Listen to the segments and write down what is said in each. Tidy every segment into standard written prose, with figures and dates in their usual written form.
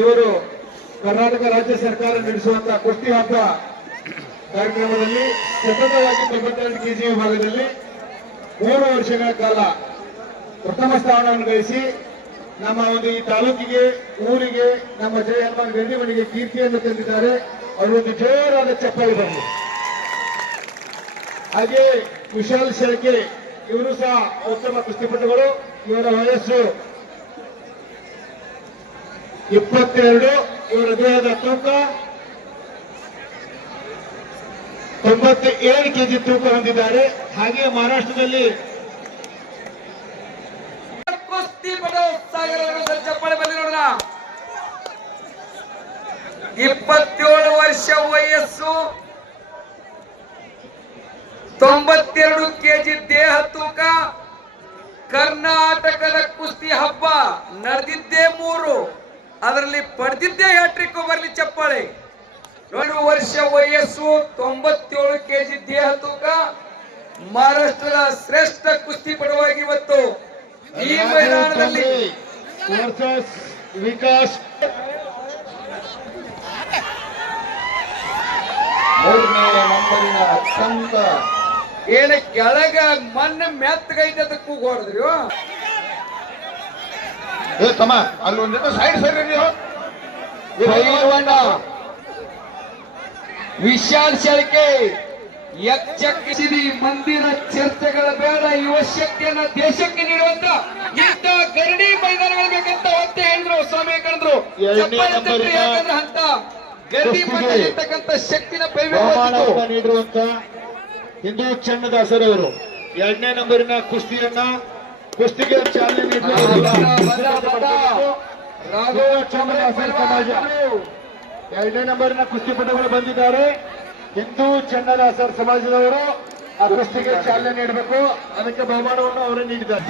ಇವರು ಕರ್ನಾಟಕ ರಾಜ್ಯ ಸರ್ಕಾರ ನಡೆಸುವಂತಹ ಕುಸ್ತಿ ಹಬ್ಬ ಕಾರ್ಯಕ್ರಮದಲ್ಲಿ ಸತತವಾಗಿ 92 ಕೆಜಿ ವಿಭಾಗದಲ್ಲಿ 3 ವರ್ಷಗಳ ಕಾಲ ಪ್ರಥಮ ಸ್ಥಾನವನ್ನು ಗಳಿಸಿ ನಮ್ಮ ಒಂದು ಈ ತಾಲೂಕಿಗೆ, ಊರಿಗೆ, ನಮ್ಮ ಜಯ ಹನುಮಾನ್ ಗಂಡಿ ಮನೆಗೆ ಕೀರ್ತಿಯನ್ನು ತಂದಿದ್ದಾರೆ. ಅವರೊಂದು ಜೋರಾದ ಚಪ್ಪಾಳೆ ಬರಲಿ. ಹಾಗೆ ವಿಶಾಲ್ ಶೆಳ್ಕೆ ಇವರು ಸಹ ಉತ್ತಮ ಕುಸ್ತಿಪಟುಗಳು. ಇವರ ವಯಸ್ಸು 22. ಇವರ ದೇಹದ ತೂಕ 97 ಕೆಜಿ ತೂಕ ಹೊಂದಿದ್ದಾರೆ. ಹಾಗೆ ಮಹಾರಾಷ್ಟ್ರದಲ್ಲಿ ಚಪ್ಪಾಳೆ ಬಂದಿ ನೋಡೋಣ. 27 ವರ್ಷ ವಯಸ್ಸು, 92 ಕೆಜಿ ದೇಹ ತೂಕ. ಕರ್ನಾಟಕದ ಕುಸ್ತಿ ಹಬ್ಬ ನಡೆದಿದ್ದೇ 3, ಅದರಲ್ಲಿ ಪಡೆದಿದ್ದೇ ಹ್ಯಾಟ್ರಿಕ್. ಬರಲಿ ಚಪ್ಪಾಳೆ. 2 ವರ್ಷ ವಯಸ್ಸು, 97 ಕೆಜಿ ದೇಹ ತೂಕ. ಮಹಾರಾಷ್ಟ್ರದ ಶ್ರೇಷ್ಠ ಕುಸ್ತಿಪಟುವಾಗಿ ಇವತ್ತು ಈ ಮೈದಾನದಲ್ಲಿ ವಿಕಾಸ್ ನಂಬರಿನ ಸಂತ ಏನ ಕೆಳಗ ಮಣ್ಣು ಮೆತ್ತಗೈತೆ ಅಂತ ಕೂಗ್ ಹೊಡೆದ್ರಿ. ಅಲ್ಲಿ ಒಂದು ಸೈಡ್ ವಿಶಾಲ್ ಶೆಳ್ಕೆ ಯಕ್ಷಕಿಸಿರಿ ಮಂದಿರ ಚರ್ಚೆಗಳ ಬೇಡ, ಯುವ ಶಕ್ತಿಯನ್ನ ದೇಶಕ್ಕೆ ನೀಡುವಂತ ಇಂಥ ಗರಡಿ ಮೈದಾನಗಳು ಬೇಕಂತ ಒತ್ತೆ ಹೇಳಿದ್ರು ಸ್ವಾಮಿ ಕಂಡ್ರು. ಯಾಕಂದ್ರೆ ಅಂತ ಗರಡಿ ಮೈದಾನಕ್ಕಂತ ಶಕ್ತಿನ ನೀಡಿರುವಂತ ಹಿಂದೂ ಚನ್ನದಾಸರವರು 2ನೇ ನಂಬರಿನ ಕುಸ್ತಿಗೆ ಚಾಲನೆ ನೀಡಿದರು. ರಾಘವ ಚನ್ನದಾಸರ ಸಮಾಜ 2ನೇ ನಂಬರಿನ ಕುಸ್ತಿಪಟುಗಳು ಬಂದಿದ್ದಾರೆ. ಹಿಂದೂ ಚನ್ನದಾಸರ ಸಮಾಜದವರು ಆ ಕುಸ್ತಿಗೆ ಚಾಲನೆ ನೀಡಬೇಕು. ಅದಕ್ಕೆ ಬಹುಮಾನವನ್ನು ಅವರೇ ನೀಡಿದ್ದಾರೆ.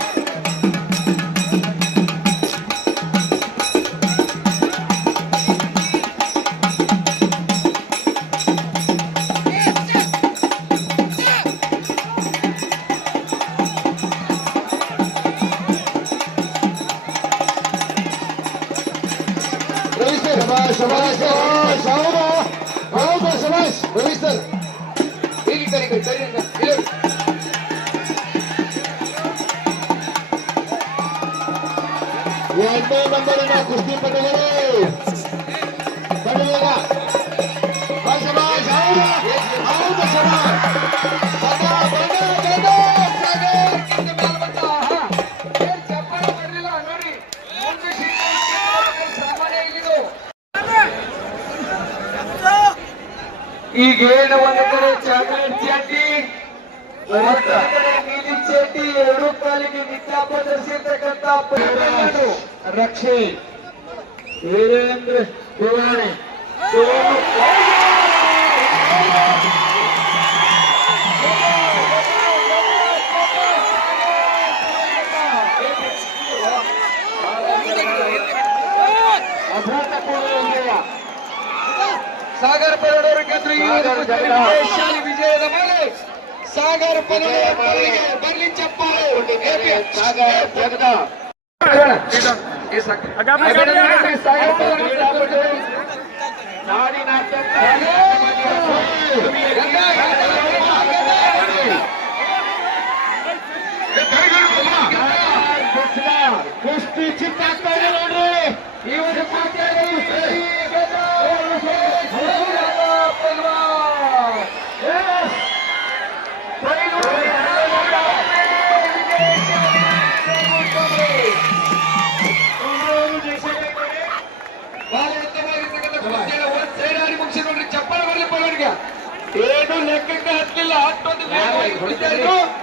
ಎರಡನೇ ನಂಬರಿನ ಕುಸ್ತಿಪಟುಗಳು ಈಗೇನು ಒಂದು ಕಡೆ ಚಾಕ್ಲೇಟ್ ಚಟ್ಟಿ, ನೀಲಿ ಚಟ್ಟಿ, 2 ಕಾಲಿಗೆ ನಿತ್ಯ ಪ್ರದರ್ಶಿರ್ತಕ್ಕಂಥ ರಕ್ಷೆ ವೀರೇಂದ್ರ ಪುರಾಣಿ ಸಾಗರ್ ಪರಡವರು ಗೆದ್ರು. ಶಾಲಿ ವಿಜಯದ ಮೇಲೆ ಸಾಗರ್ ಪರಡವರಿಗೆ ಬರ್ಲಿ ಚಪ್ಪಾಳೆ. ಕುಸ್ತಿ ಚಿತ್ತ ನೋಡ್ರಿ. ಇವರು ಚಪ್ಪಲ್ ಬರಲಿ ಪರವರಿಗೆ ಏನು ಲೆಕ್ಕಕ್ಕೆ ಹತ್ತಲಿಲ್ಲ. 10